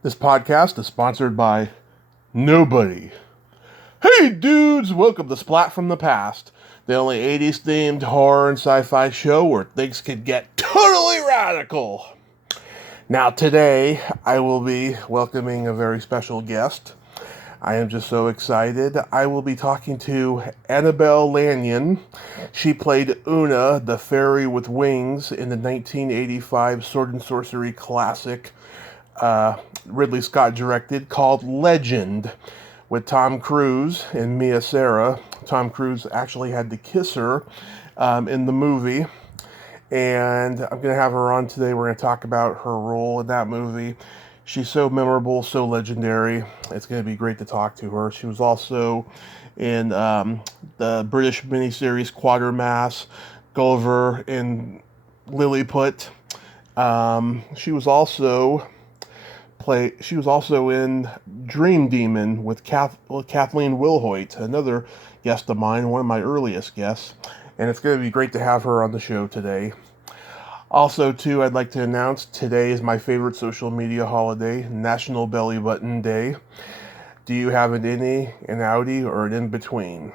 This podcast is sponsored by nobody. Hey dudes, welcome to Splat from the Past, the only 80s themed horror and sci-fi show where things can get totally radical. Now today, I will be welcoming a very special guest. I am just so excited. I will be talking to Annabelle Lanyon. She played Oona, the fairy with wings, in the 1985 Sword and Sorcery classic Ridley Scott directed called Legend with Tom Cruise and Mia Sara. Tom Cruise actually had to kiss her in the movie. And I'm going to have her on today. We're going to talk about her role in that movie. She's so memorable, so legendary. It's going to be great to talk to her. She was also in the British miniseries Quatermass, Gulliver, and Lilliput. She was also in Dream Demon with Kathleen Wilhoit, another guest of mine, one of my earliest guests, and it's going to be great to have her on the show today. Also, too, I'd like to announce today is my favorite social media holiday, National Belly Button Day. Do you have an innie, an outie, or an in-between?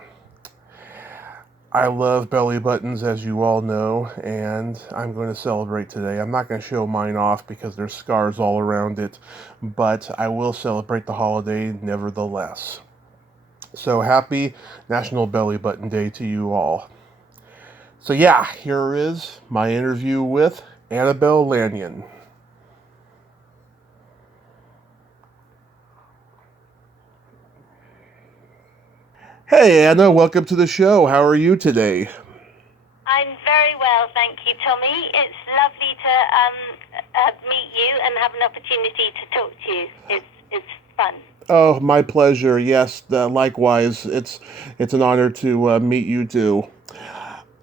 I love belly buttons, as you all know, and I'm going to celebrate today. I'm not going to show mine off because there's scars all around it, but I will celebrate the holiday nevertheless. So happy National Belly Button Day to you all. So yeah, here is my interview with Annabelle Lanyon. Hey Anna, welcome to the show. How are you today? I'm very well, thank you, Tommy. It's lovely to meet you and have an opportunity to talk to you. It's fun. Oh, my pleasure. Yes, likewise. It's an honor to meet you too.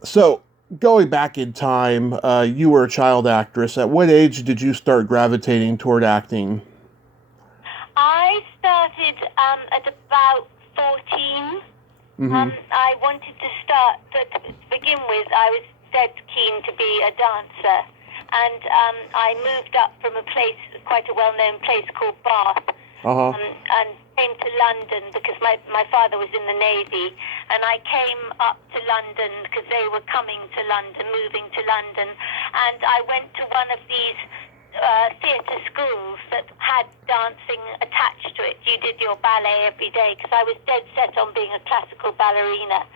So, going back in time, you were a child actress. At what age did you start gravitating toward acting? I started at about 14. Mm-hmm. I wanted to start, but to begin with, I was dead keen to be a dancer. And I moved up from a place, quite a well-known place called Bath, Uh-huh. and came to London because my father was in the Navy, and I came up to London because they were coming to London, moving to London, and I went to one of these theatre schools that had dancing attached to it. You did your ballet every day because I was dead set on being a classical ballerina,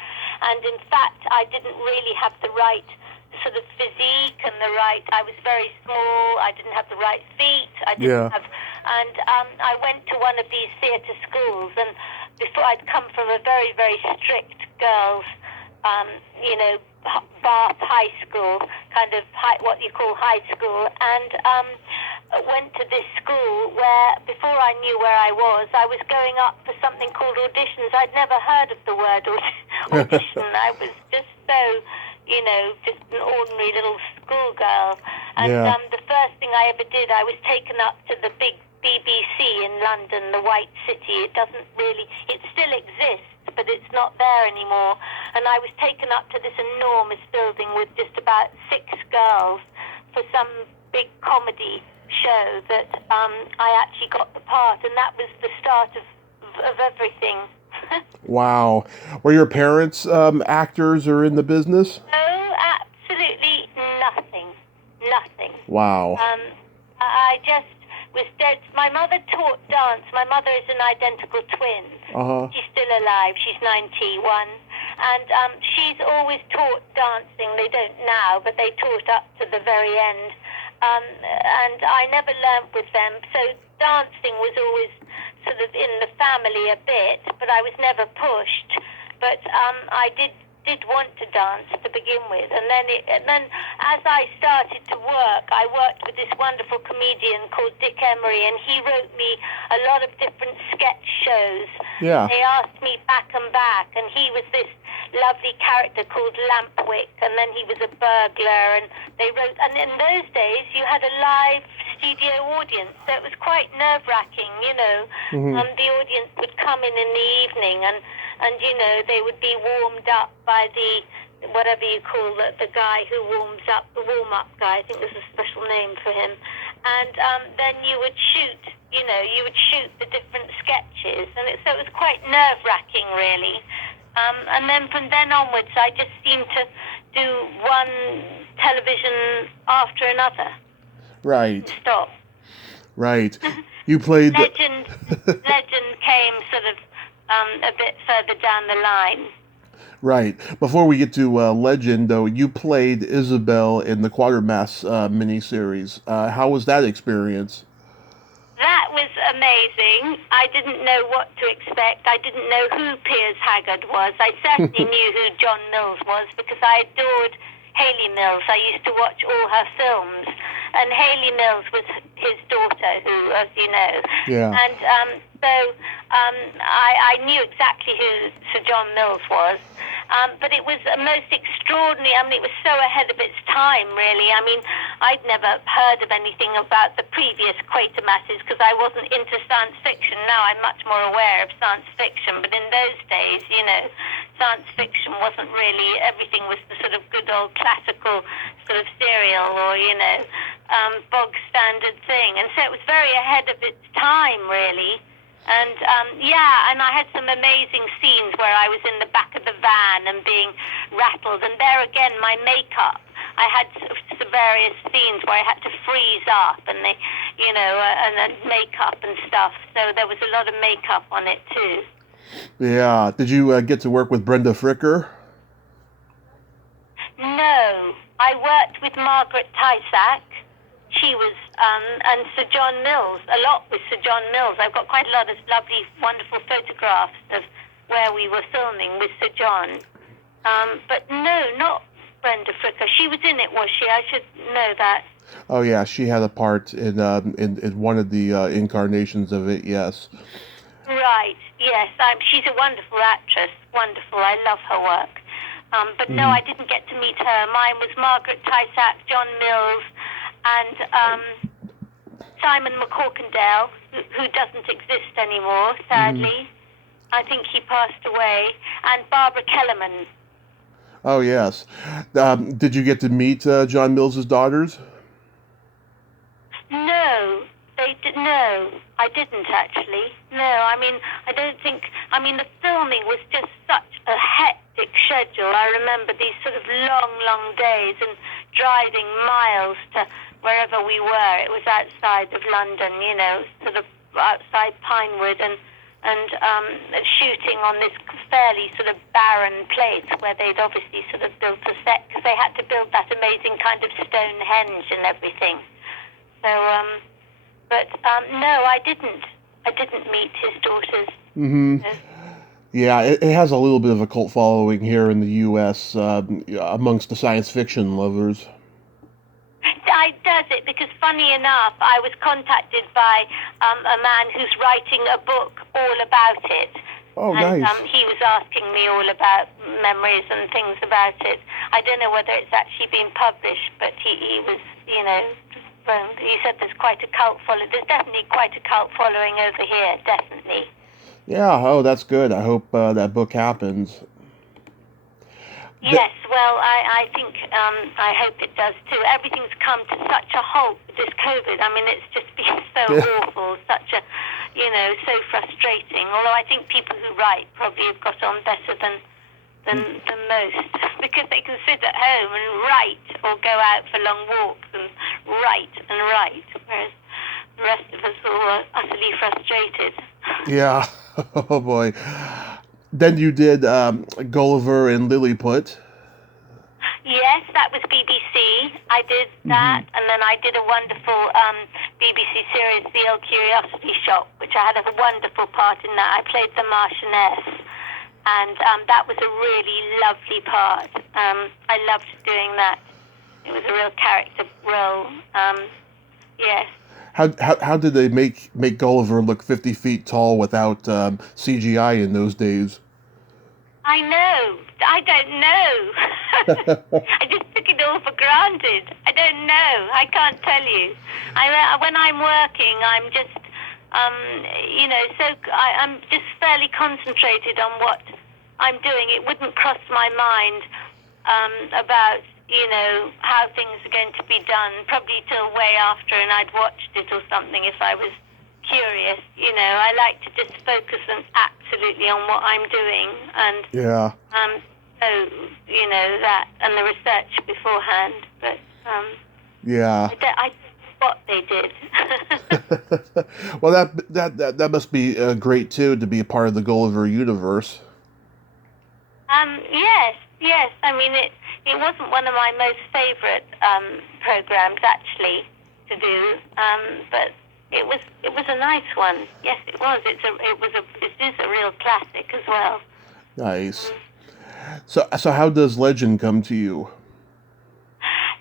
and in fact I didn't really have the right sort of physique and I was very small, I didn't have the right feet, Yeah. and I went to one of these theatre schools, and before I'd come from a very, very strict girls, you know, Bath high school, kind of what you call high school, and went to this school where, before I knew where I was going up for something called auditions. I'd never heard of the word audition. I was just so, you know, just an ordinary little schoolgirl. And Yeah. the first thing I ever did, I was taken up to the big BBC in London, the White City. It still exists, but it's not there anymore. And I was taken up to this enormous building with just about 6 girls for some big comedy show that I actually got the part, and that was the start of everything. Wow. Were your parents actors or in the business? No, absolutely nothing. Nothing. Wow. I just was dead. My mother taught dance. My mother is an identical twin. Uh-huh. She's still alive. She's 91. And she's always taught dancing. They don't now, but they taught up to the very end. And I never learnt with them. So dancing was always sort of in the family a bit, but I was never pushed. But I did want to dance to begin with, and then as I started to work, I worked with this wonderful comedian called Dick Emery, and he wrote me a lot of different sketch shows. Yeah. They asked me back and back, and he was this lovely character called Lampwick, and then he was a burglar, and they wrote, and in those days you had a live studio audience, so it was quite nerve-wracking, you know. Mm-hmm. The audience would come in the evening, and you know, they would be warmed up by the, whatever you call the guy who warms up, the warm-up guy, I think there's a special name for him. And then you would shoot, you you would shoot the different sketches, and so it was quite nerve-wracking, really. And then from then onwards, I just seemed to do one television after another. Right. Stop. Right. You played... Legend came sort of a bit further down the line. Right. Before we get to Legend, though, you played Isabel in the Quatermass miniseries. How was that experience? That was amazing. I didn't know what to expect. I didn't know who Piers Haggard was. I certainly knew who John Mills was because I adored Hayley Mills. I used to watch all her films. And Hayley Mills was his daughter, who, as you know. Yeah. And so I knew exactly who Sir John Mills was. But it was most extraordinary. I mean, it was so ahead of its time, really. I mean, I'd never heard of anything about the previous Quatermasses because I wasn't into science fiction. Now I'm much more aware of science fiction. But in those days, science fiction wasn't really, everything was the sort of good old classical sort of serial or, bog standard thing. And so it was very ahead of its time, really. And, and I had some amazing scenes where I was in the back of the van and being rattled. And there again, my makeup. I had some various scenes where I had to freeze up and, and then makeup and stuff. So there was a lot of makeup on it, too. Yeah. Did you get to work with Brenda Fricker? No. I worked with Margaret Tysack. She was, and Sir John Mills, a lot with Sir John Mills. I've got quite a lot of lovely, wonderful photographs of where we were filming with Sir John. But no, not Brenda Fricker. She was in it, was she? I should know that. Oh, yeah, she had a part in one of the incarnations of it, yes. Right, yes. She's a wonderful actress, wonderful. I love her work. But no, I didn't get to meet her. Mine was Margaret Tysack, John Mills, and Simon McCorkindale, who doesn't exist anymore, sadly. I think he passed away. And Barbara Kellerman. Oh, yes. Did you get to meet John Mills's daughters? No, no, I didn't actually. No, I mean, the filming was just such a hectic schedule. I remember these sort of long days and driving miles to wherever we were. It was outside of London, sort of outside Pinewood, and shooting on this fairly sort of barren place where they'd obviously sort of built a set because they had to build that amazing kind of Stonehenge and everything. So, no, I didn't meet his daughters. Mm-hmm. No. Yeah, it has a little bit of a cult following here in the U.S. Amongst the science fiction lovers. Does it? Because funny enough, I was contacted by a man who's writing a book all about it. Oh, and, nice. He was asking me all about memories and things about it. I don't know whether it's actually been published, but he was, he said there's quite a cult following. There's definitely quite a cult following over here, definitely. Yeah, oh, that's good. I hope that book happens. Yes, well, I think, I hope it does too. Everything's come to such a halt with this COVID. I mean, it's just been so awful, such a, so frustrating. Although I think people who write probably have got on better than most because they can sit at home and write or go out for long walks and write, whereas the rest of us all are utterly frustrated. Yeah, oh boy. Then you did Gulliver and Lilliput. Yes, that was BBC. I did that, and then I did a wonderful BBC series, The Old Curiosity Shop, which I had a wonderful part in that. I played the Marchioness, and that was a really lovely part. I loved doing that. It was a real character role. Yes. How did they make Gulliver look 50 feet tall without CGI in those days? I know. I don't know. I just took it all for granted. I don't know. I can't tell you. When I'm working, I'm just, I'm just fairly concentrated on what I'm doing. It wouldn't cross my mind about, how things are going to be done, probably till way after, and I'd watched it or something if I was furious. I like to just focus absolutely on what I'm doing, and Yeah. so that and the research beforehand. But Yeah. I what they did. Well, that must be great too, to be a part of the Gulliver universe. Yes. I mean, it wasn't one of my most favourite programs actually to do, but it was a nice one. Yes, it was. It is a real classic as well. Nice. So how does Legend come to you?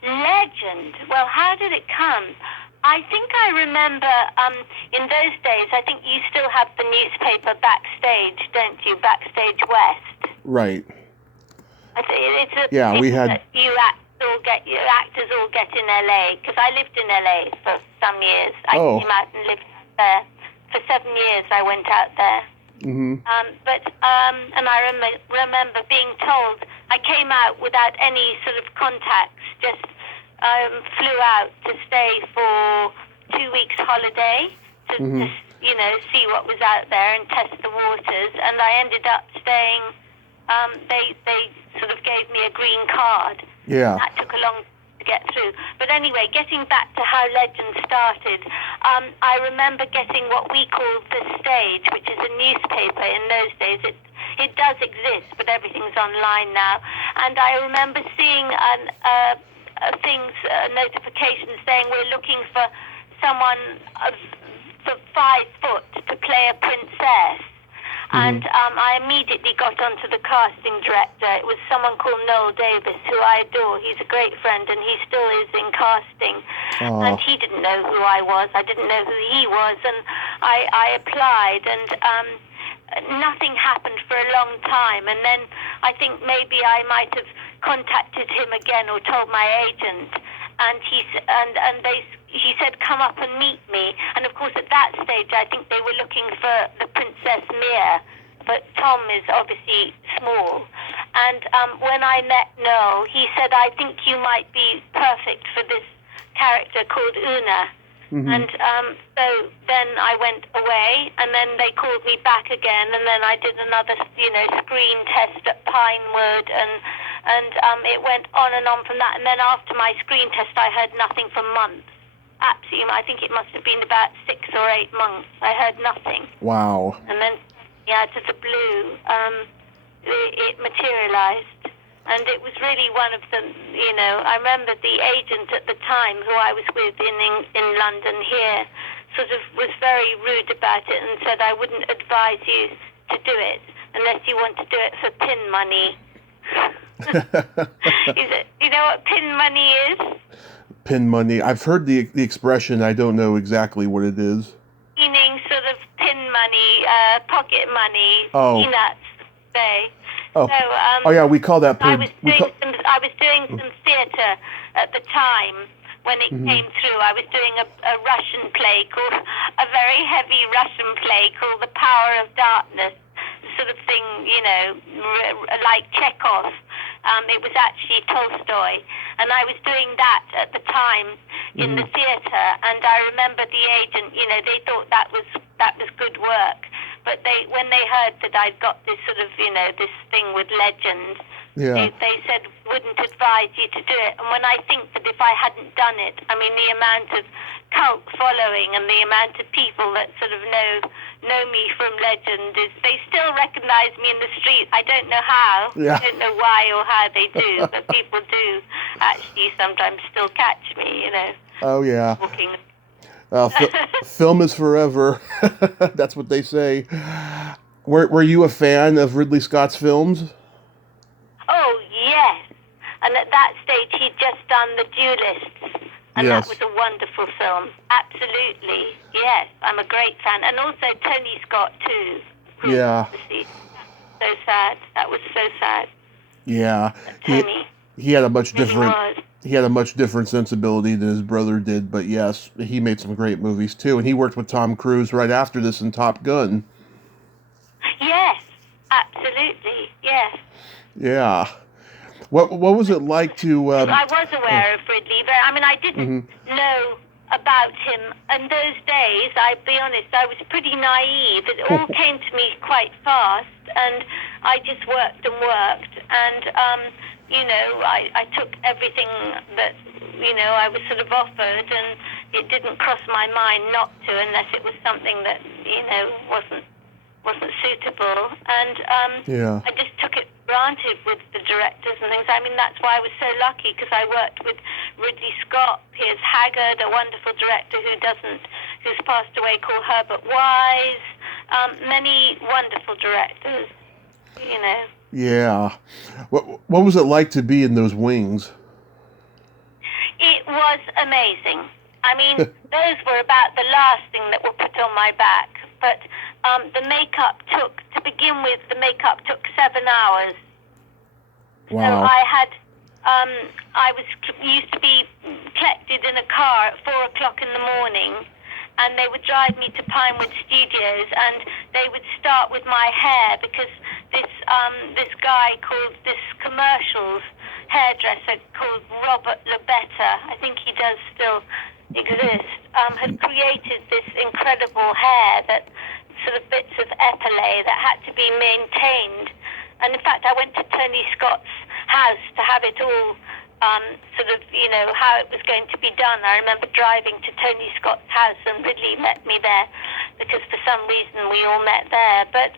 Legend. Well, how did it come? I think I remember in those days. I think you still have the newspaper Backstage, don't you? Backstage West. Right. We had. Actors all get in LA, because I lived in LA for some years. I came out and lived there for 7 years. I went out there. Mm-hmm. And I remember being told, I came out without any sort of contacts. Just flew out to stay for 2 weeks holiday to see what was out there and test the waters. And I ended up staying. They sort of gave me a green card. Yeah. That took a long time to get through. But anyway, getting back to how Legend started, I remember getting what we called The Stage, which is a newspaper in those days. It does exist, but everything's online now. And I remember seeing notifications saying we're looking for someone for 5 foot to play a princess. And I immediately got onto the casting director. It was someone called Noel Davis, who I adore. He's a great friend, and he still is in casting. And he didn't know who I was. I didn't know who he was. And I applied, and nothing happened for a long time. And then I think maybe I might have contacted him again or told my agent. And he said, come up and meet me. And of course, at that stage, I think they were looking for the Princess Mia, but Tom is obviously small. And when I met Noel, he said, I think you might be perfect for this character called Oona. And so then I went away, and then they called me back again, and then I did another, screen test at Pinewood, and it went on and on from that. And then after my screen test, I heard nothing for months. Absolutely, I think it must have been about 6 or 8 months. I heard nothing. Wow. And then, to the blue, it materialized. And it was really one of the, I remember the agent at the time who I was with in London here sort of was very rude about it and said, I wouldn't advise you to do it unless you want to do it for pin money. You know what pin money is? Pin money. I've heard the expression. I don't know exactly what it is. Meaning sort of pin money, pocket money, peanuts, say. Oh. So, yeah, we call that. I was doing some theatre at the time when it came through. I was doing a Russian play called a very heavy Russian play called The Power of Darkness, sort of thing, like Chekhov. It was actually Tolstoy, and I was doing that at the time in the theatre. And I remember the agent, they thought that was good work. But when they heard that I'd got this sort of, this thing with Legend, they said, wouldn't advise you to do it. And when I think that if I hadn't done it, I mean, the amount of cult following and the amount of people that sort of know me from Legend is, they still recognize me in the street. I don't know how. Yeah. I don't know why or how they do, but people do actually sometimes still catch me, Oh, yeah. Walking. Film is forever. That's what they say. Were you a fan of Ridley Scott's films? Oh, yes. And at that stage, he'd just done The Duelists. And Yes. that was a wonderful film. Absolutely. Yes, I'm a great fan. And also Tony Scott, too. Yeah. So sad. That was so sad. Yeah. Tony. He had a much different... Was. He had a much different sensibility than his brother did, but yes, he made some great movies too. And he worked with Tom Cruise right after this in Top Gun. Yes, absolutely, yes. Yeah. What was it like to... I was aware of Ridley, but I mean, I didn't know about him. In those days, I'll be honest, I was pretty naive. It all came to me quite fast, and I just worked and worked. And, I took everything that, I was sort of offered, and it didn't cross my mind not to unless it was something that, wasn't suitable. And I just took it for granted with the directors and things. I mean, that's why I was so lucky, because I worked with Ridley Scott, Piers Haggard, a wonderful director who's passed away, called Herbert Wise, many wonderful directors, Yeah. What was it like to be in those wings? It was amazing. I mean, those were about the last thing that were put on my back. But the makeup took 7 hours. Wow. So I used to be collected in a car at 4 o'clock in the morning, and they would drive me to Pinewood Studios, and they would start with my hair, because this guy called, this commercials hairdresser called Robert Labetta, I think he does still exist, had created this incredible hair, that sort of bits of epilé that had to be maintained. And in fact, I went to Tony Scott's house to have it all how it was going to be done. I remember driving to Tony Scott's house, and Ridley met me there, because for some reason we all met there. But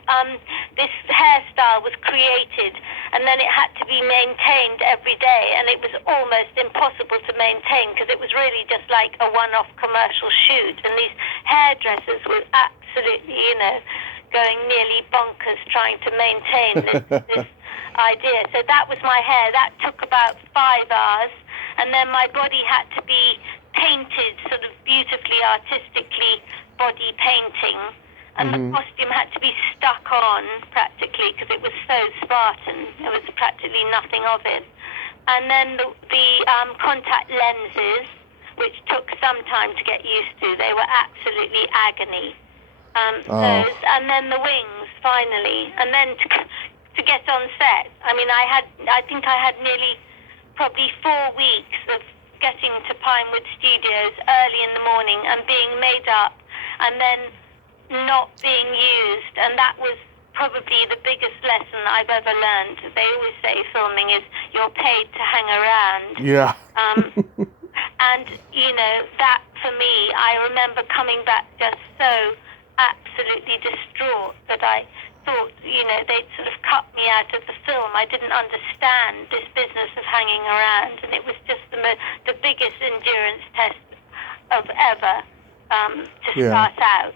this hairstyle was created, and then it had to be maintained every day, and it was almost impossible to maintain, because it was really just like a one-off commercial shoot, and these hairdressers were absolutely, going nearly bonkers trying to maintain this idea. So that was my hair. That took about 5 hours, and then my body had to be painted sort of beautifully, artistically, body painting, and the costume had to be stuck on practically, because it was so Spartan. There was practically nothing of it. And then the contact lenses, which took some time to get used to, they were absolutely agony. Those, and then the wings finally, and then to get on set. I mean, I think I had nearly probably 4 weeks of getting to Pinewood Studios early in the morning and being made up, and then not being used. And that was probably the biggest lesson I've ever learned. They always say filming is you're paid to hang around. Yeah. And, that for me, I remember coming back just so absolutely distraught that I thought, they'd sort of cut me out of the film. I didn't understand this business of hanging around, and it was just the biggest endurance test of ever to start out.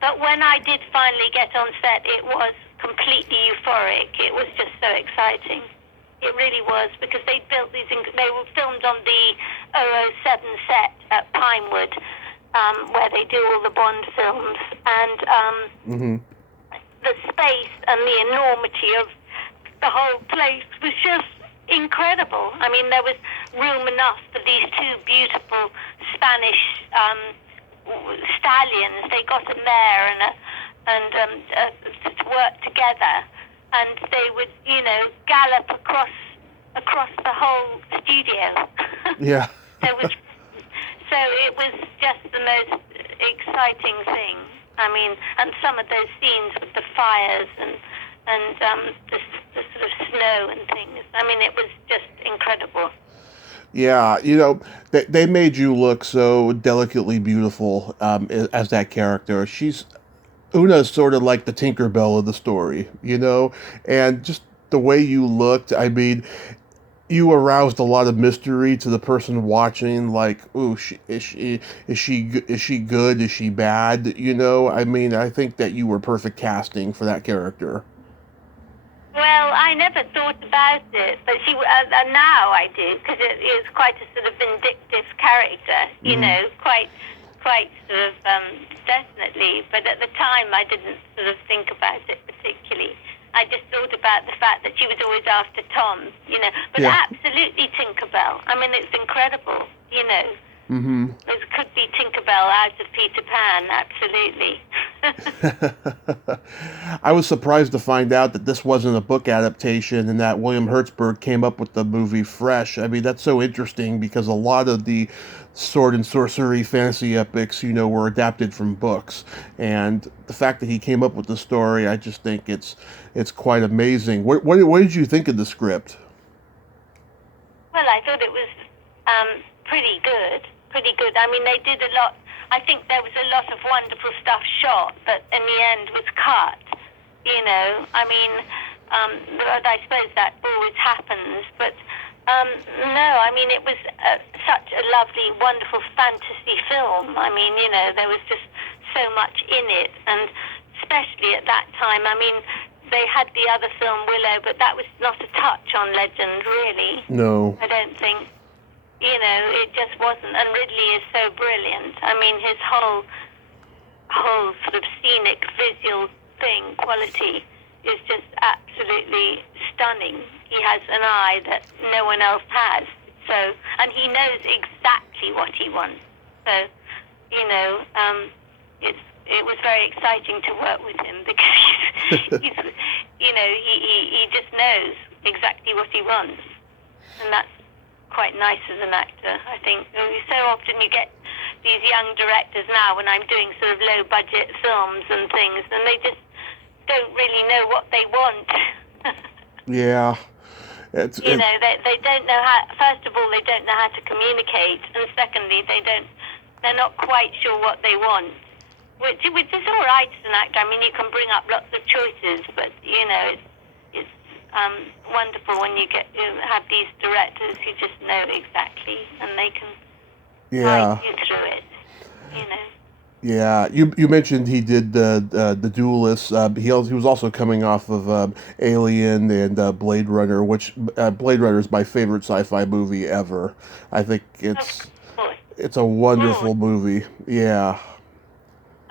But when I did finally get on set, it was completely euphoric. It was just so exciting. It really was, because they built these. They were filmed on the 007 set at Pinewood, where they do all the Bond films, and the space and the enormity of the whole place was just incredible. I mean, there was room enough for these two beautiful Spanish stallions. They got them there and to work together, and they would, gallop across the whole studio. Yeah. So it was just the most exciting thing. I mean, and some of those scenes with the fires and the sort of snow and things. I mean, it was just incredible. Yeah, they made you look so delicately beautiful as that character. Oona's sort of like the Tinkerbell of the story, and just the way you looked. I mean, you aroused a lot of mystery to the person watching, like, ooh, is she good? Is she bad? I mean, I think that you were perfect casting for that character. Well, I never thought about it, but now I do, because it is quite a sort of vindictive character, quite sort of definitely. But at the time, I didn't sort of think about it particularly. I just thought about the fact that she was always after Tom, But absolutely Tinkerbell. I mean, it's incredible, It could be Tinkerbell out of Peter Pan, absolutely. I was surprised to find out that this wasn't a book adaptation and that William Hertzberg came up with the movie fresh. I mean, that's so interesting because a lot of the sword and sorcery fantasy epics, were adapted from books. And the fact that he came up with the story, I just think it's quite amazing. What did you think of the script? Well, I thought it was pretty good. Pretty good. I mean, they did a lot. I think there was a lot of wonderful stuff shot, but in the end was cut. I mean, but I suppose that always happens. But no, I mean, it was such a lovely, wonderful fantasy film. I mean, there was just so much in it, and especially at that time. I mean, they had the other film Willow, but that was not a touch on legend, really. No. I don't think. It just wasn't. And Ridley is so brilliant. I mean, his whole sort of scenic visual quality is just absolutely stunning. He has an eye that no one else has. So, and he knows exactly what he wants. So, it was very exciting to work with him because he's he just knows exactly what he wants, and that's quite nice as an actor, I think. So often you get these young directors now when I'm doing sort of low budget films and things, and they just don't really know what they want. Yeah. They don't know how. First of all, they don't know how to communicate, and secondly, they're not quite sure what they want, which is all right as an actor. I mean, you can bring up lots of choices, but it's wonderful when you have these directors who just know exactly, and they can guide you through it. Yeah, you mentioned he did the Duelist. He was also coming off of Alien and Blade Runner, which Blade Runner is my favorite sci-fi movie ever. I think it's a wonderful movie. Yeah.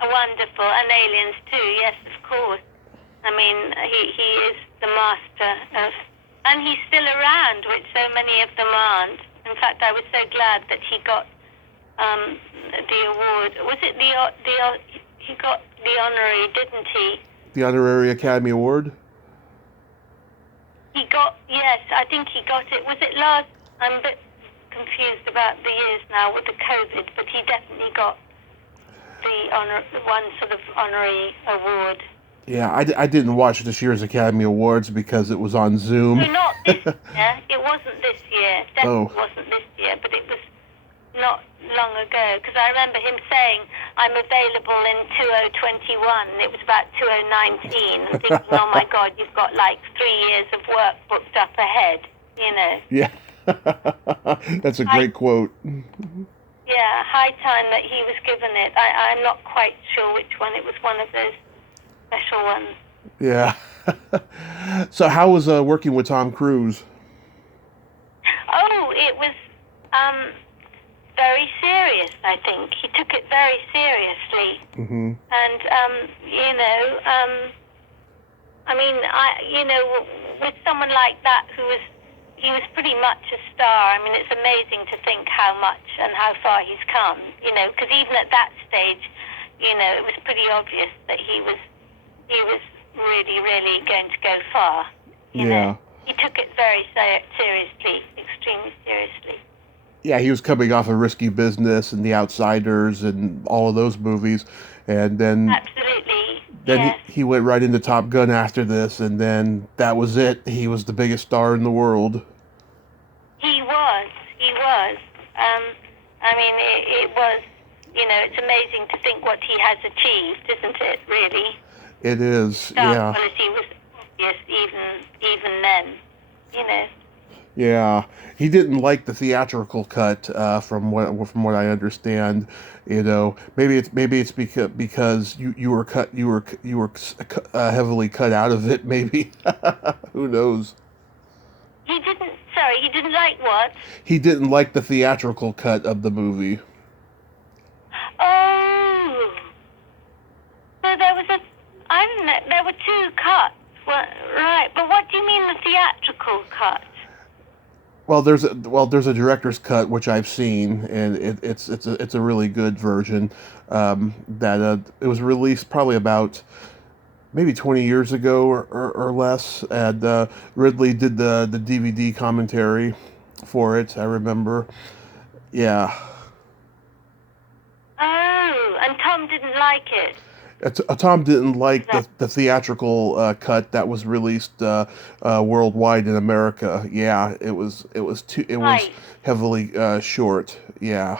Wonderful, and Aliens too. Yes, of course. I mean, he is the master of, and he's still around, which so many of them aren't. In fact, I was so glad that he got the award. Was it he got the honorary, didn't he? The honorary Academy Award? Yes, I think he got it. Was it last? I'm a bit confused about the years now with the COVID, but he definitely got the one sort of honorary award. Yeah, I didn't watch this year's Academy Awards because it was on Zoom. No, not this year. It wasn't this year. Definitely wasn't this year, but it was not long ago. Because I remember him saying, I'm available in 2021. It was about 2019. And thinking, oh my God, you've got like 3 years of work booked up ahead, Yeah. That's a great quote. Yeah, high time that he was given it. I'm not quite sure which one. It was one of those special ones. Yeah. So how was working with Tom Cruise? Oh, it was very serious, I think. He took it very seriously. Mm-hmm. And, I mean, with someone like that he was pretty much a star. I mean, it's amazing to think how much and how far he's come, because even at that stage, it was pretty obvious that he was really, really going to go far. You know? He took it very seriously, extremely seriously. Yeah, he was coming off of Risky Business and The Outsiders and all of those movies, and then absolutely. Then yes. he went right into Top Gun after this, and then that was it. He was the biggest star in the world. He was. I mean, it was, it's amazing to think what he has achieved, isn't it, really? It is, Star quality was obvious even then, Yeah, he didn't like the theatrical cut, from what I understand. Maybe it's because you were heavily cut out of it. Maybe who knows? He didn't like what? He didn't like the theatrical cut of the movie. Oh, so there were two cuts. Well, right, but what do you mean the theatrical cut? there's a director's cut which I've seen, and it's a really good version. That it was released probably about maybe 20 years ago or less, and Ridley did the DVD commentary for it. I remember. Yeah, Oh, and Tom didn't like it. Tom didn't like That, the theatrical cut that was released worldwide in America. Yeah, it was right, heavily short. Yeah.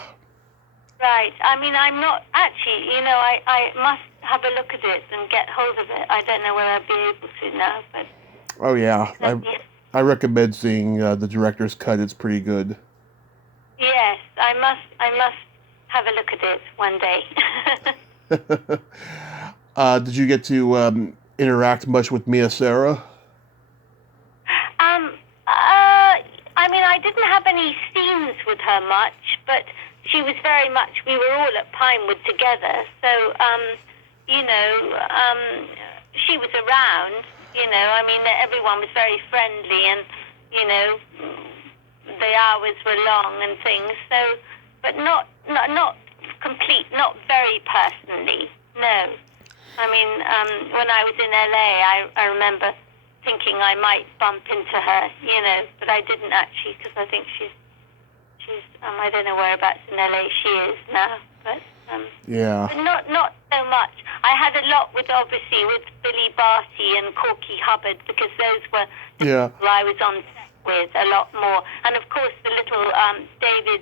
right. I mean, I'm not actually. I must have a look at it and get hold of it. I don't know whether I'll be able to now, but Oh yeah, yes, I recommend seeing the director's cut. It's pretty good. yes, I must. I must have a look at it one day. Did you get to interact much with Mia Sarah? Um, uh, I mean, I didn't have any scenes with her much, but she was very much, we were all at Pinewood together, so, she was around, I mean, everyone was very friendly and, the hours were long and things, so, but not complete, not very personally, no. I mean, when I was in LA, I remember thinking I might bump into her, but I didn't actually because I think she's I don't know whereabouts in LA she is now, but Yeah. but not so much. I had a lot obviously with Billy Barty and Corky Hubbard because those were the Yeah. people I was on set with a lot more, and of course the little David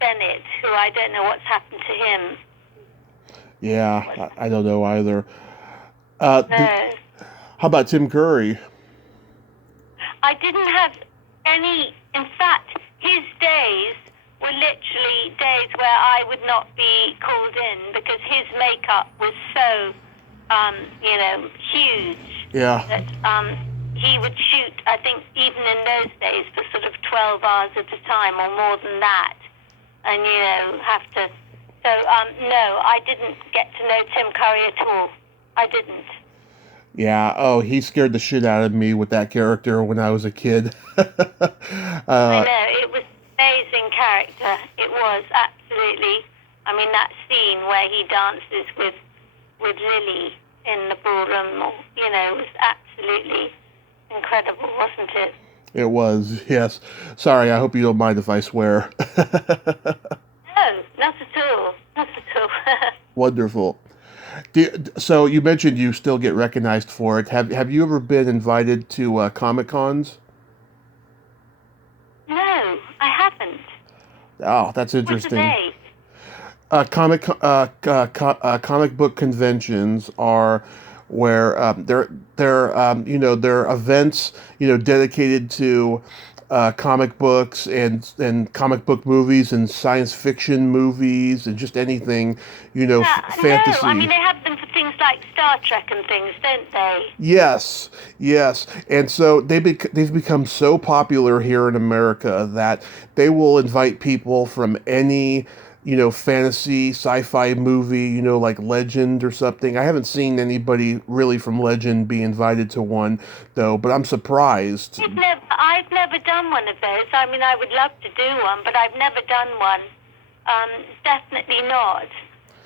Bennett, who I don't know what's happened to him. Yeah, I don't know either. No. How about Tim Curry? I didn't have any. In fact, his days were literally days where I would not be called in because his makeup was so, huge Yeah. that he would shoot. I think even in those days for sort of 12 hours at a time or more than that, and have to. So no, I didn't get to know Tim Curry at all. I didn't. Yeah. Oh, he scared the shit out of me with that character when I was a kid. I know, it was an amazing character. It was, absolutely. I mean, that scene where he dances with Lily in the ballroom, was absolutely incredible, wasn't it? It was. Yes. Sorry. I hope you don't mind if I swear. No, not at all. Not at all. Wonderful. So you mentioned you still get recognized for it. Have you ever been invited to Comic Cons? No, I haven't. Oh, that's What's the interesting. date? Comic book conventions are where they're events dedicated to comic books and comic book movies and science fiction movies and just anything No, I mean, fantasy. they have them for things like Star Trek and things, don't they? Yes, yes, and so they've become so popular here in America that they will invite people from any fantasy sci-fi movie, like Legend or something. I haven't seen anybody really from Legend be invited to one though, but I'm surprised. I've never done one of those. I mean, I would love to do one, but I've never done one. Definitely not.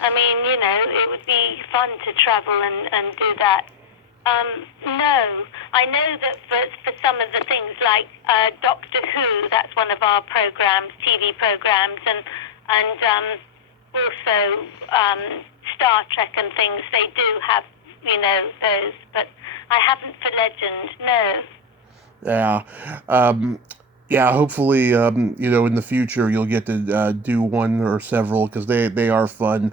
I mean, it would be fun to travel and do that. No, I know that for some of the things like Doctor Who, that's one of our programs, TV programs, and also Star Trek and things. They do have those, but I haven't for Legend. No. Yeah. Yeah, hopefully, in the future you'll get to do one or several because they are fun.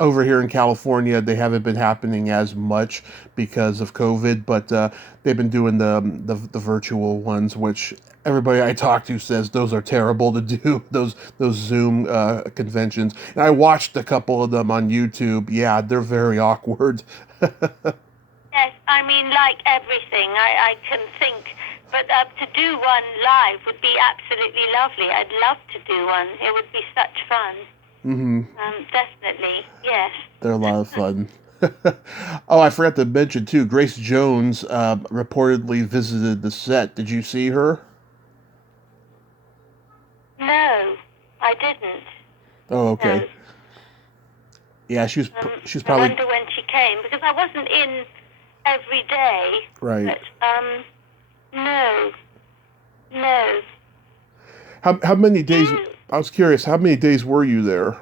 Over here in California, they haven't been happening as much because of COVID, but they've been doing the virtual ones, which everybody I talk to says those are terrible to do. Those Zoom conventions, and I watched a couple of them on YouTube. Yeah, they're very awkward. Yes, I mean, like everything, I can think, but to do one live would be absolutely lovely. I'd love to do one. It would be such fun. Hmm. Definitely, yes. They're a lot of fun. Oh, I forgot to mention too. Grace Jones reportedly visited the set. Did you see her? Oh, So okay. Yeah, she was I probably wonder when she came, because I wasn't in every day. right. But no, no. How many Do days? you, I was curious. How many days were you there?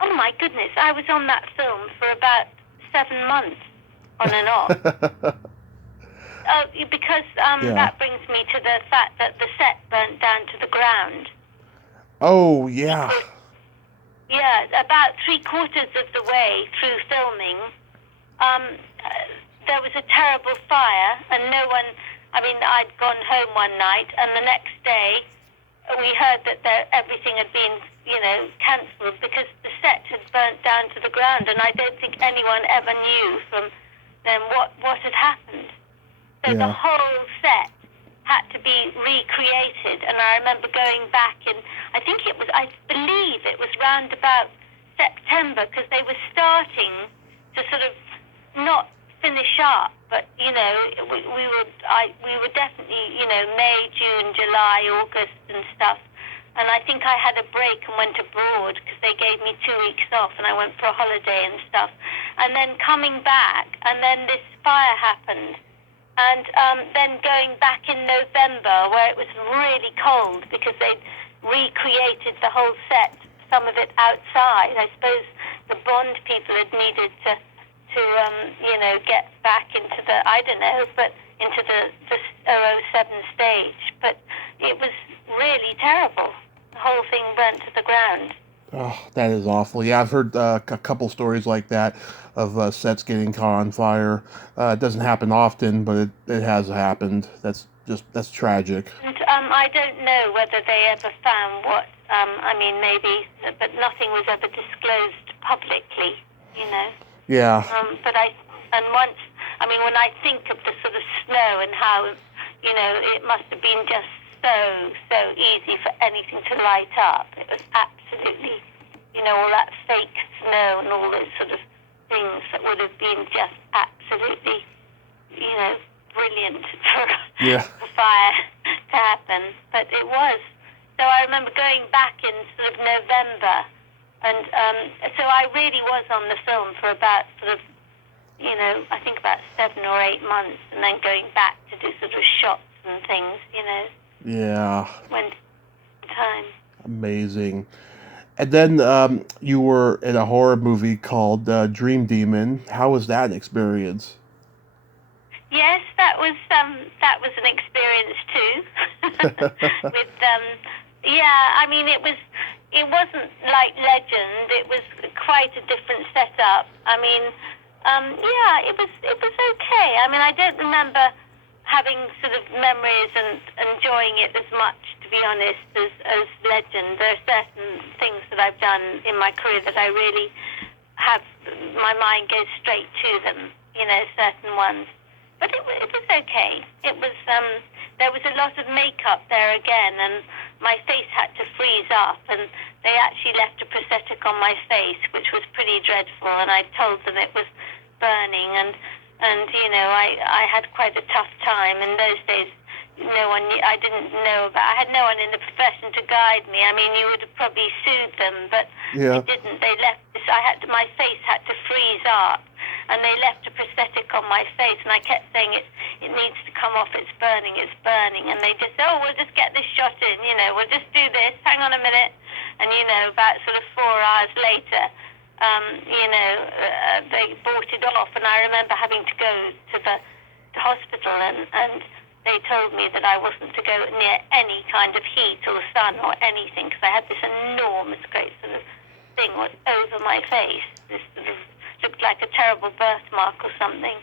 oh my goodness, I was on that film for about 7 months, on and off. Because Yeah. that brings me to the fact that the set burnt down to the ground. Oh, yeah. Because, yeah, about 3/4 of the way through filming, there was a terrible fire, and no one. I mean, I'd gone home one night, and the next day we heard that everything had been, cancelled because the set had burnt down to the ground, and I don't think anyone ever knew from them what had happened. So the Yeah. whole set had to be recreated, and I remember going back, and I believe it was round about September, because they were starting to sort of not finish up, but we were definitely, May, June, July, August, and stuff. And I think I had a break and went abroad because they gave me 2 weeks off, and I went for a holiday and stuff. And then coming back, and then this fire happened. And then going back in November, where it was really cold because they'd recreated the whole set, some of it outside. I suppose the Bond people had needed to get back into the, I don't know, but into the 007 stage. But it was really terrible. The whole thing burnt to the ground. Oh, that is awful. Yeah, I've heard a couple stories like that of sets getting caught on fire. It doesn't happen often, but it has happened. That's tragic. And I don't know whether they ever found what, maybe, but nothing was ever disclosed publicly, you know. Yeah. When I think of the sort of snow and how, it must have been just so easy for anything to light up. It was absolutely, all that fake snow and all those sort of things that would have been just absolutely, brilliant for Yeah. the fire to happen. But it was. So I remember going back in sort of November, and so I really was on the film for about sort of, I think about 7 or 8 months, and then going back to do sort of shots and things, Yeah. when time. Amazing. And then you were in a horror movie called Dream Demon. How was that experience? Yes, that was an experience too. With it wasn't like Legend. It was quite a different setup. It was okay. I don't remember having sort of memories and enjoying it as much, to be honest, as Legend. There are certain things that I've done in my career that I really have, my mind goes straight to them, certain ones. But it was okay. It was, there was a lot of makeup there again, and my face had to freeze up, and they actually left a prosthetic on my face, which was pretty dreadful, and I told them it was burning, and I had quite a tough time. In those days, I didn't know about, I had no one in the profession to guide me. You would have probably sued them, but Yeah. they didn't. They left this, my face had to freeze up, and they left a prosthetic on my face, and I kept saying it needs to come off, it's burning, and they just said, we'll just get this shot in, we'll just do this, hang on a minute, and about sort of 4 hours later, they bought it off, and I remember having to go to the hospital, and they told me that I wasn't to go near any kind of heat or sun or anything, because I had this enormous, great sort of thing was over my face. This sort of looked like a terrible birthmark or something.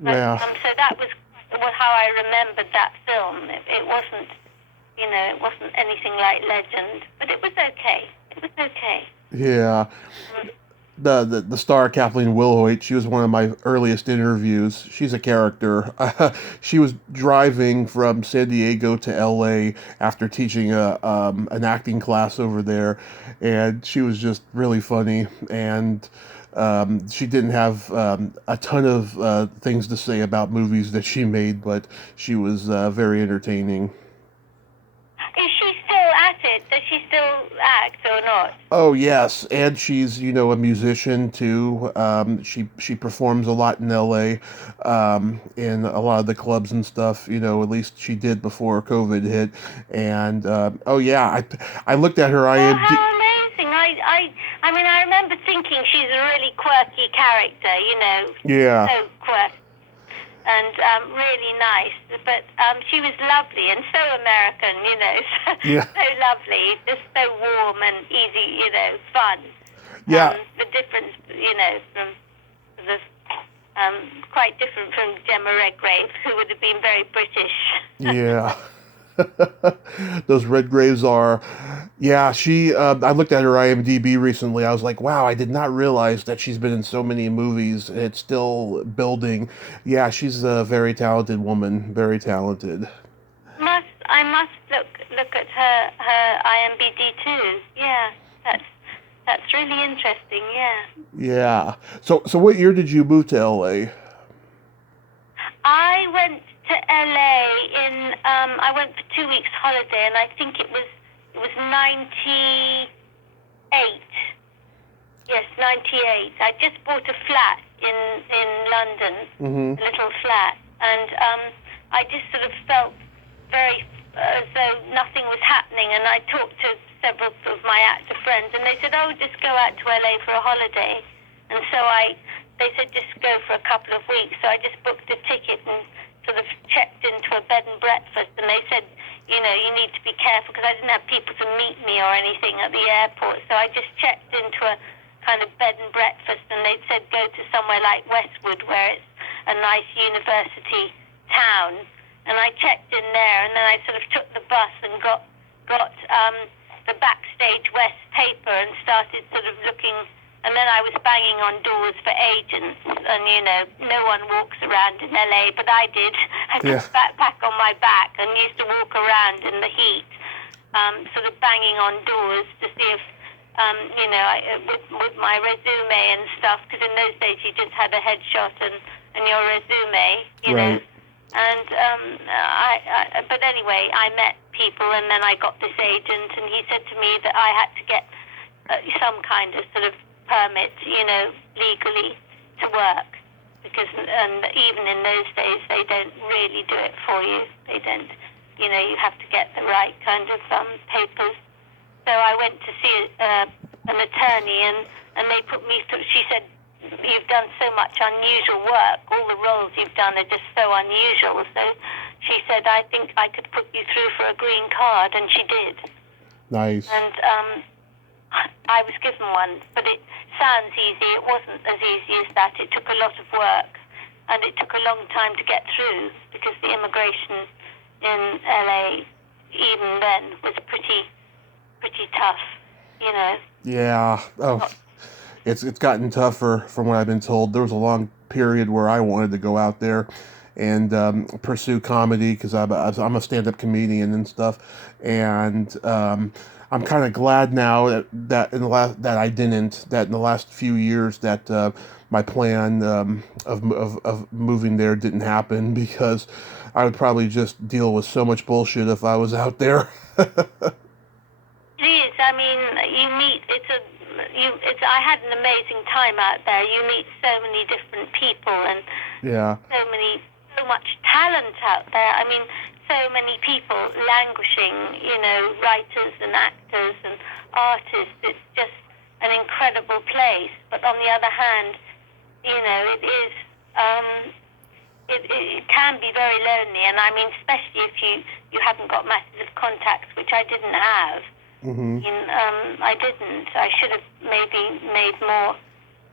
But, Yeah. So that was how I remembered that film. It wasn't, it wasn't anything like Legend, but it was okay. It was okay. Yeah. The star Kathleen Wilhoit, she was one of my earliest interviews. She's a character. She was driving from San Diego to L.A. after teaching an acting class over there, and she was just really funny. And she didn't have a ton of things to say about movies that she made, but she was very entertaining. Is she still at it? Does she still act? fact or not? Oh yes, and she's a musician too. She performs a lot in L.A. In a lot of the clubs and stuff. At least she did before COVID hit. And oh yeah, I looked at her Oh, IMDb. how amazing! I mean, I remember thinking she's a really quirky character. Yeah, So quirky and really nice. But she was lovely and so American. yeah, So lovely, just so warm and easy. Fun. yeah, The difference, from the quite different from Gemma Redgrave, who would have been very British. yeah. Those Redgraves are, yeah. She. I looked at her IMDb recently. I was like, wow, I did not realize that she's been in so many movies. And it's still building. Yeah, she's a very talented woman. Very talented. I must look at her IMDb too. Yeah, that's really interesting. Yeah. Yeah. So what year did you move to LA? I went to LA I went for 2 weeks holiday, and I think it was 98. Yes, 98. I just bought a flat in London, Mm-hmm. a little flat, and I just sort of felt very as though nothing was happening. And I talked to several of my actor friends, and they said, "Oh, just go out to LA for a holiday." And so they said, "Just go for a couple of weeks." So I just booked a ticket and sort of checked into a bed and breakfast, and they said, you need to be careful, because I didn't have people to meet me or anything at the airport. So I just checked into a kind of bed and breakfast, and they said go to somewhere like Westwood, where it's a nice university town. And I checked in there, and then I sort of took the bus and got the Backstage West paper and started sort of looking. And then I was banging on doors for agents, and no one walks around in LA, but I did. I put a backpack on my back and used to walk around in the heat, sort of banging on doors to see if, with my resume and stuff, because in those days you just had a headshot and your resume, Right. And but anyway, I met people, and then I got this agent, and he said to me that I had to get some kind of sort of permit, legally to work, because even in those days they don't really do it for you. They don't, you have to get the right kind of papers. So I went to see an attorney, and they put me through. She said, "You've done so much unusual work. All the roles you've done are just so unusual." So she said, "I think I could put you through for a green card," and she did. Nice. And I was given one, but it sounds easy. It wasn't as easy as that. It took a lot of work, and it took a long time to get through, because the immigration in LA, even then, was pretty tough, Yeah. Oh, it's gotten tougher from what I've been told. There was a long period where I wanted to go out there and pursue comedy, because I'm a stand-up comedian and stuff, and I'm kind of glad now that in the last few years that my plan of moving there didn't happen, because I would probably just deal with so much bullshit if I was out there. It is. I mean, I had an amazing time out there. You meet so many different people, and Yeah. so much talent out there. I mean, so many people languishing, writers and actors and artists. It's just an incredible place. But on the other hand, it is, it can be very lonely. And I mean, especially if you haven't got masses of contacts, which I didn't have. Mm-hmm. I didn't. I should have maybe made more.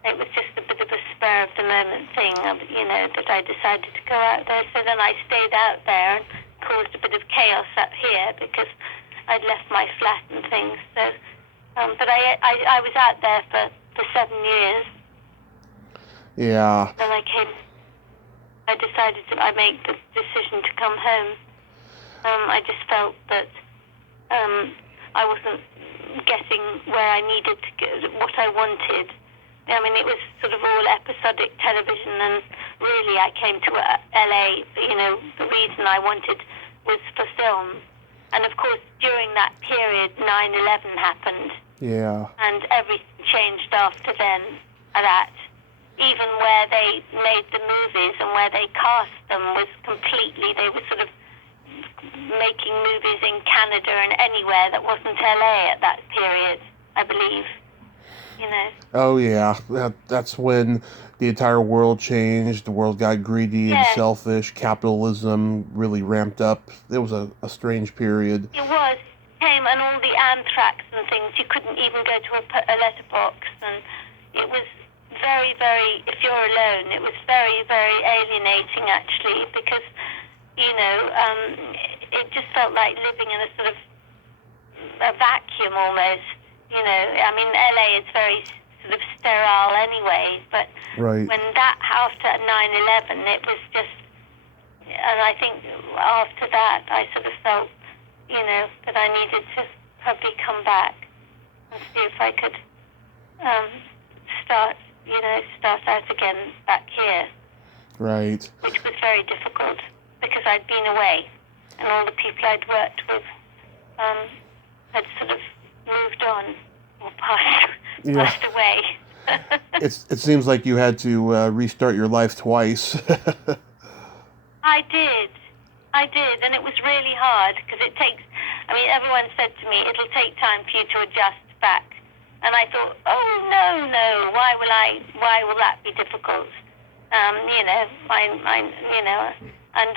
It was just a bit of a spur of the moment thing, that I decided to go out there. So then I stayed out there and caused a bit of chaos up here, because I'd left my flat and things. So, but I was out there for 7 years. Yeah. Then I decided I make the decision to come home. I just felt that I wasn't getting where I needed to get, what I wanted. I mean, it was sort of all episodic television, and really I came to LA, the reason I wanted was for film. And of course, during that period, 9/11 happened. Yeah. And everything changed after then. That even where they made the movies and where they cast them was completely, they were sort of making movies in Canada and anywhere that wasn't LA at that period, I believe. You know. Oh yeah, that's when the entire world changed. The world got greedy and selfish. Capitalism really ramped up. It was a strange period. It was. Came and all the anthrax and things. You couldn't even go to a letterbox, and it was very, very. If you're alone, it was very, very alienating actually, because it just felt like living in a sort of a vacuum almost. I mean, LA is very sort of sterile anyway, but right. When that, after 9/11, it was just, and I think after that, I sort of felt, that I needed to probably come back and see if I could start out again back here. Right. Which was very difficult, because I'd been away, and all the people I'd worked with had sort of moved on or passed away. It seems like you had to restart your life twice. I did, and it was really hard, because it takes. I mean, everyone said to me, it'll take time for you to adjust back, and I thought, oh no, why will that be difficult? And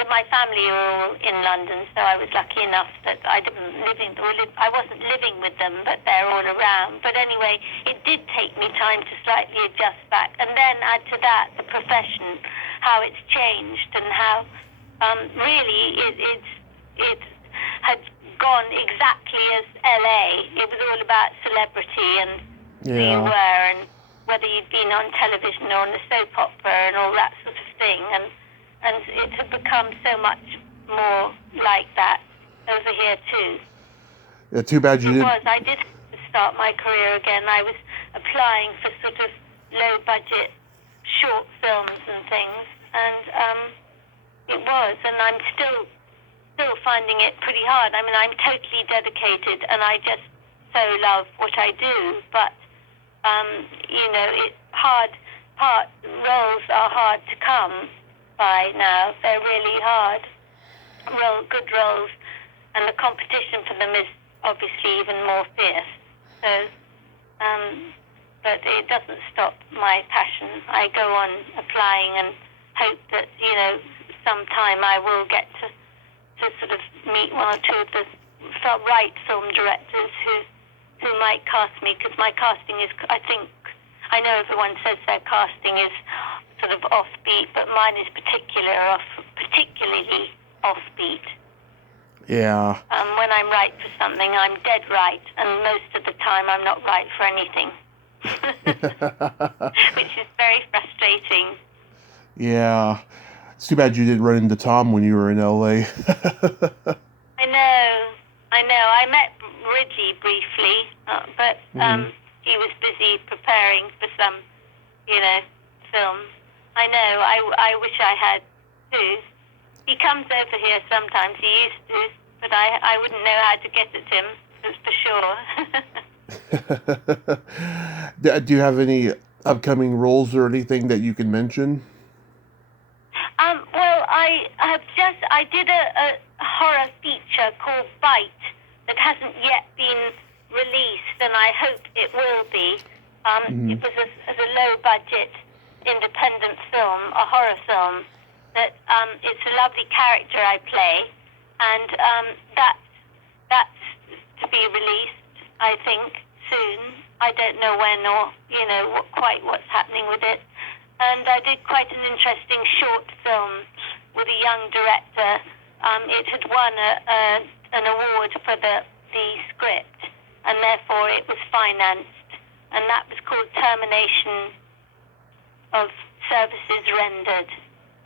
my family are all in London, so I was lucky enough that I wasn't living with them, but they're all around. But anyway, it did take me time to slightly adjust back, and then add to that the profession, how it's changed, and how really it had gone exactly as LA. It was all about celebrity and who you were, and whether you'd been on television or on the soap opera and all that sort of thing, and it had become so much more like that over here too. Yeah, too bad you didn't. I did have to start my career again. I was applying for sort of low-budget short films and things, and and I'm still finding it pretty hard. I mean, I'm totally dedicated, and I just so love what I do, but part roles are hard to come by now. They're really hard. Good roles, and the competition for them is obviously even more fierce. So, but it doesn't stop my passion. I go on applying and hope that sometime I will get to sort of meet one or two of the right film directors who might cast me, because my casting is, I know everyone says their casting is sort of offbeat, but mine is particularly offbeat. Yeah. When I'm right for something, I'm dead right, and most of the time I'm not right for anything. Which is very frustrating. Yeah. It's too bad you didn't run into Tom when you were in LA. I know. I met Ridley briefly, but he was busy preparing for some, film. I know. I wish I had too. He comes over here sometimes. He used to, but I wouldn't know how to get at him, that's for sure. Do you have any upcoming roles or anything that you can mention? Well, I did a horror feature called Bite that hasn't yet been released, and I hope it will be. It was a low-budget independent film, a horror film, that it's a lovely character I play, and that's to be released, I think, soon. I don't know when or, quite what's happening with it. And I did quite an interesting short film with a young director. It had won an award for the script, and therefore it was financed. And that was called Termination of Services Rendered.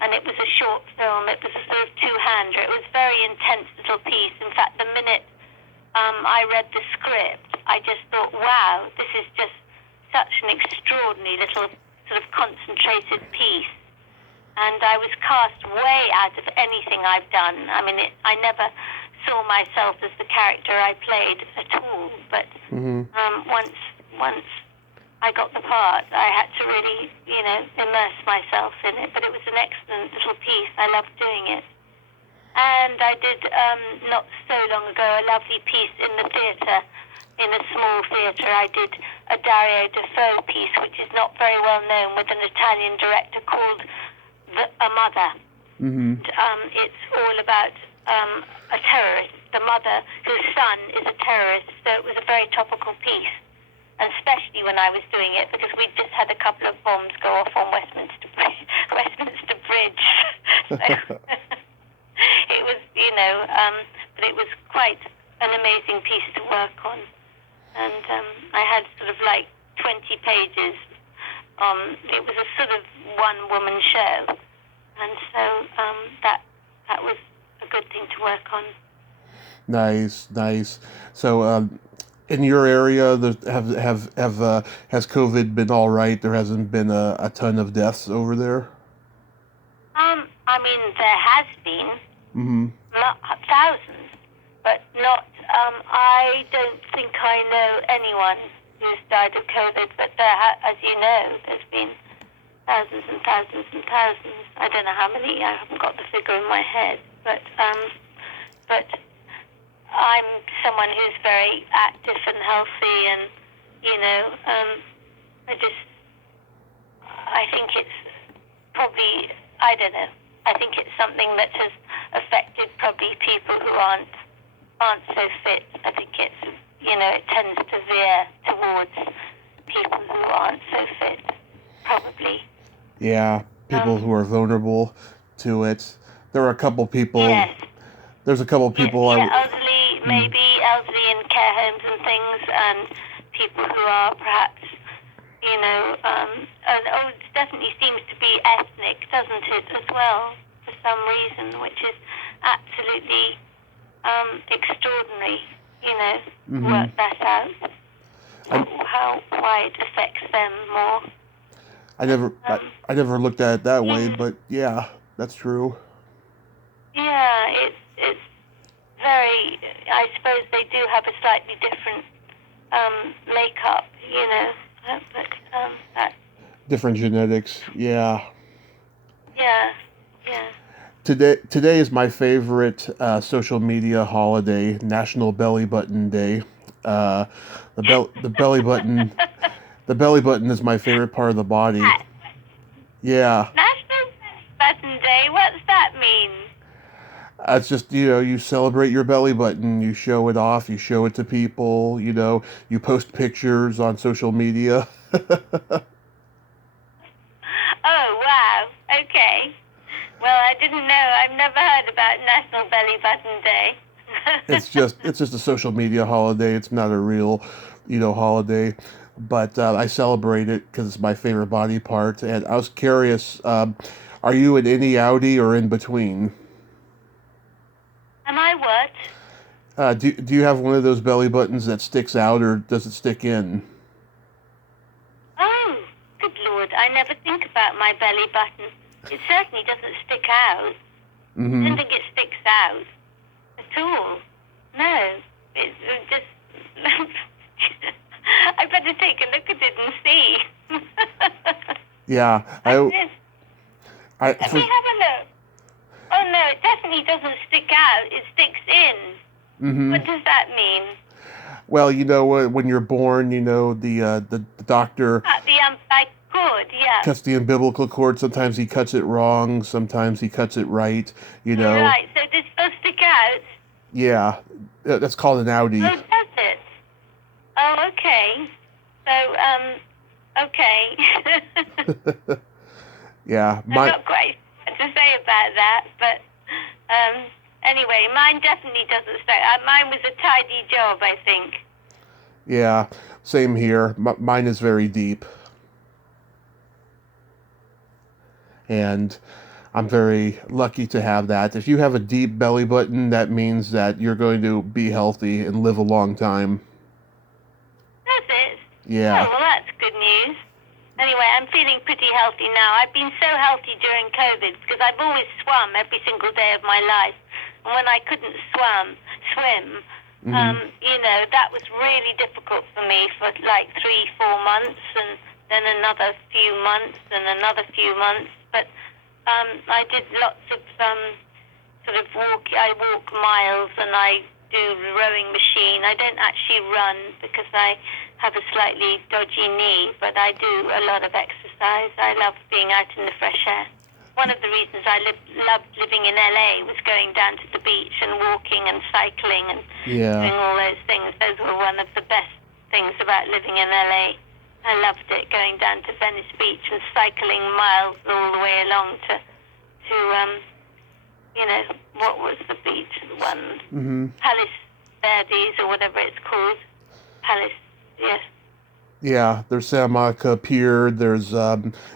And it was a short film. It was a sort of two-hander. It was a very intense little piece. In fact, the minute I read the script, I just thought, wow, this is just such an extraordinary little sort of concentrated piece, and I was cast way out of anything I've done. I mean, I never saw myself as the character I played at all. But once I got the part, I had to really, immerse myself in it. But it was an excellent little piece. I loved doing it. And I did, not so long ago, a lovely piece in the theatre, in a small theatre. I did a Dario Defoe piece, which is not very well known, with an Italian director called A Mother. Mm-hmm. It's all about a terrorist, the mother whose son is a terrorist. So it was a very topical piece, and especially when I was doing it, because we'd just had a couple of bombs go off on Westminster Bridge. So it was, but it was quite an amazing piece to work on. And I had sort of like 20 pages. It was a sort of one-woman show. And so that was a good thing to work on. Nice. So, in your area, has COVID been all right? There hasn't been a ton of deaths over there? I mean, there has been thousands, but not. I don't think I know anyone who's died of COVID, but as you know, there's been thousands and thousands and thousands. I don't know how many. I haven't got the figure in my head, but I'm someone who's very active and healthy, and I think it's probably, I don't know. I think it's something that has affected probably people who aren't so fit. I think it's, it tends to veer towards people who aren't so fit, probably. Yeah, people who are vulnerable to it. There are a couple people. Yes. There's a couple people. Elderly, maybe elderly in care homes and things, and people who are perhaps, it definitely seems to be ethnic, doesn't it, as well, for some reason, which is absolutely extraordinary, work that out, why it affects them more. I never looked at it that way, but yeah, that's true. Yeah, it's very, I suppose they do have a slightly different makeup, but different genetics, yeah. Yeah. Today is my favorite social media holiday, National Belly Button Day. The belly button, the belly button is my favorite part of the body. Yeah. National Button Day. What's that mean? It's just, you celebrate your belly button, you show it off, you show it to people, you post pictures on social media. Oh, wow. Okay. Well, I didn't know. I've never heard about National Belly Button Day. It's just a social media holiday. It's not a real, holiday. But I celebrate it because it's my favorite body part. And I was curious, are you an innie outie or in between? Am I what? Do you have one of those belly buttons that sticks out, or does it stick in? Oh, good Lord. I never think about my belly button. It certainly doesn't stick out. I don't think it sticks out at all. No. It just... I better take a look at it and see. Yeah. Let me have a look. Oh, no, it definitely doesn't stick out. It sticks in. What does that mean? Well, when you're born, the doctor cuts the umbilical cord. Sometimes he cuts it wrong. Sometimes he cuts it right. Right. So this does stick out. Yeah, that's called an outie. Oh, does it? Oh, okay. So, okay. Yeah. I'm not quite sure what to say about that, but anyway, mine definitely doesn't stick. Mine was a tidy job, I think. Yeah, same here. Mine is very deep. And I'm very lucky to have that. If you have a deep belly button, that means that you're going to be healthy and live a long time. Does it? Yeah. Oh, well, that's good news. Anyway, I'm feeling pretty healthy now. I've been so healthy during COVID because I've always swum every single day of my life. And when I couldn't swim. Mm-hmm. That was really difficult for me for like 3-4 months, and then another few months, and another few months. But I did lots of sort of walk. I walk miles, and I do rowing machine. I don't actually run because I have a slightly dodgy knee, but I do a lot of exercise. I love being out in the fresh air. One of the reasons I loved living in LA was going down to the beach and walking and cycling and doing all those things. Those were one of the best things about living in LA. I loved it, going down to Venice Beach and cycling miles all the way along to what was the beach? The one, Palis Verdes or whatever it's called. Palis, yes. Yeah, there's Santa Monica Pier, there's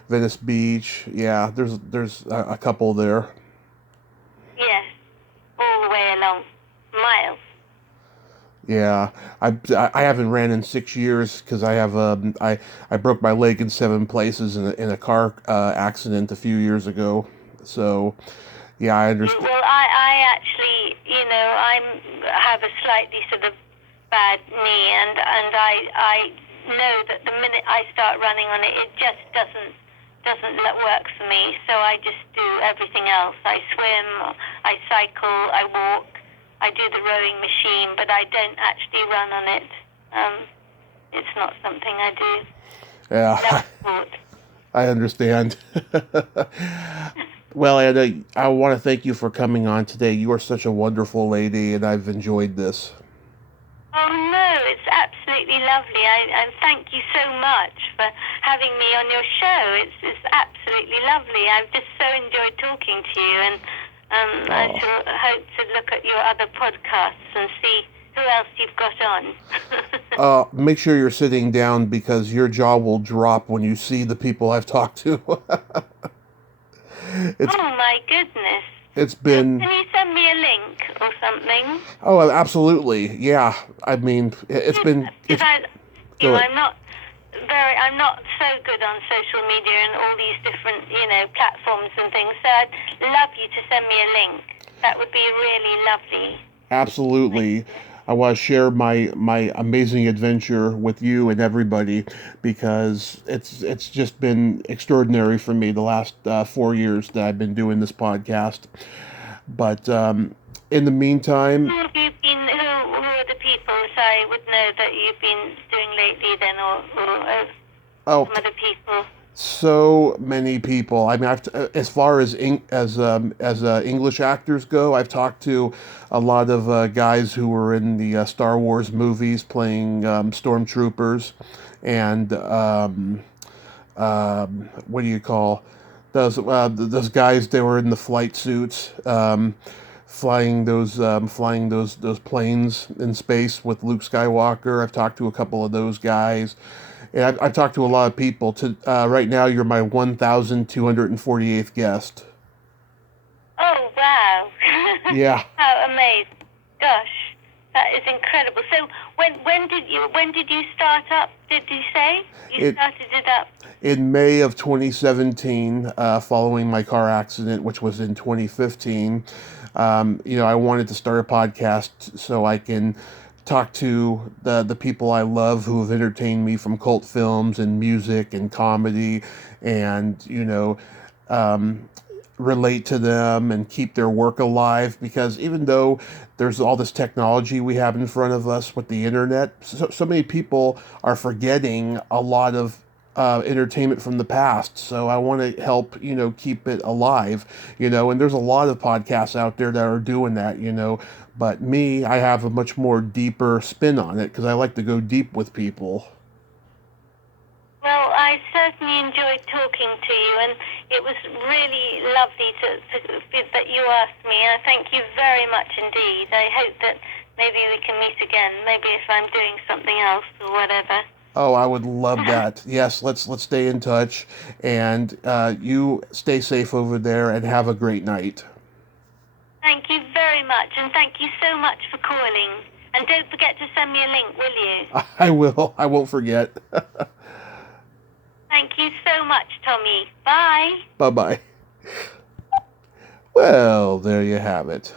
Venice Beach. Yeah, there's a couple there. Yes, all the way along, miles. Yeah, I haven't ran in 6 years because I have I broke my leg in 7 places in a car accident a few years ago. So yeah, I understand. Well, I actually, I have a slightly sort of bad knee, and I know that the minute I start running on it, it just doesn't work for me. So I just do everything else. I swim, I cycle, I walk, I do the rowing machine, but I don't actually run on it. It's not something I do. Yeah, I understand. Well, Anna, I want to thank you for coming on today. You are such a wonderful lady, and I've enjoyed this. Oh, no, it's absolutely lovely. And thank you so much for having me on your show. It's absolutely lovely. I've just so enjoyed talking to you, and I shall hope to look at your other podcasts and see who else you've got on. Make sure you're sitting down because your jaw will drop when you see the people I've talked to. Oh, my goodness. It's been... Can you send me a link or something? Oh, absolutely. Yeah. I mean, it's been... I'm not so good on social media and all these different, platforms and things. So I'd love you to send me a link. That would be really lovely. Absolutely. I want to share my amazing adventure with you and everybody because it's just been extraordinary for me the last 4 years that I've been doing this podcast. But in the meantime... Who are the people so I would know that you've been doing lately then, or some other people? So many people. I mean, as far as English actors go, I've talked to a lot of guys who were in the Star Wars movies playing stormtroopers, and what do you call those guys? They were in the flight suits, flying those planes in space with Luke Skywalker. I've talked to a couple of those guys. And I've talked to a lot of people. Right now, you're my 1,248th guest. Oh, wow. Yeah. How amazing. Gosh, that is incredible. So when did you start up, did you say? Started it up? In May of 2017, following my car accident, which was in 2015. I wanted to start a podcast so I can talk to the people I love who have entertained me from cult films and music and comedy, and relate to them and keep their work alive, because even though there's all this technology we have in front of us with the internet, so many people are forgetting a lot of entertainment from the past. So I want to help, keep it alive, and there's a lot of podcasts out there that are doing that, but me, I have a much more deeper spin on it because I like to go deep with people. Well, I certainly enjoyed talking to you, and it was really lovely that you asked me. I thank you very much indeed. I hope that maybe we can meet again, maybe if I'm doing something else or whatever. Oh, I would love that. Yes, let's stay in touch, and you stay safe over there and have a great night. Thank you very much, and thank you so much for calling. And don't forget to send me a link, will you? I will. I won't forget. Thank you so much, Tommy. Bye. Bye-bye. Well, there you have it.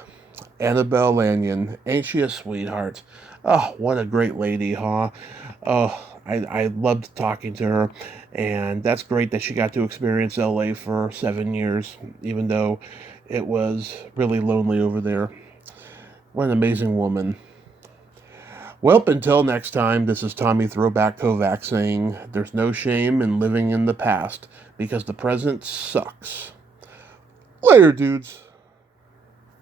Annabelle Lanyon. Ain't she a sweetheart? Oh, what a great lady, huh? Oh, I loved talking to her, and that's great that she got to experience LA for 7 years, even though it was really lonely over there. What an amazing woman. Well, until next time, this is Tommy Throwback Kovac saying there's no shame in living in the past because the present sucks. Later, dudes.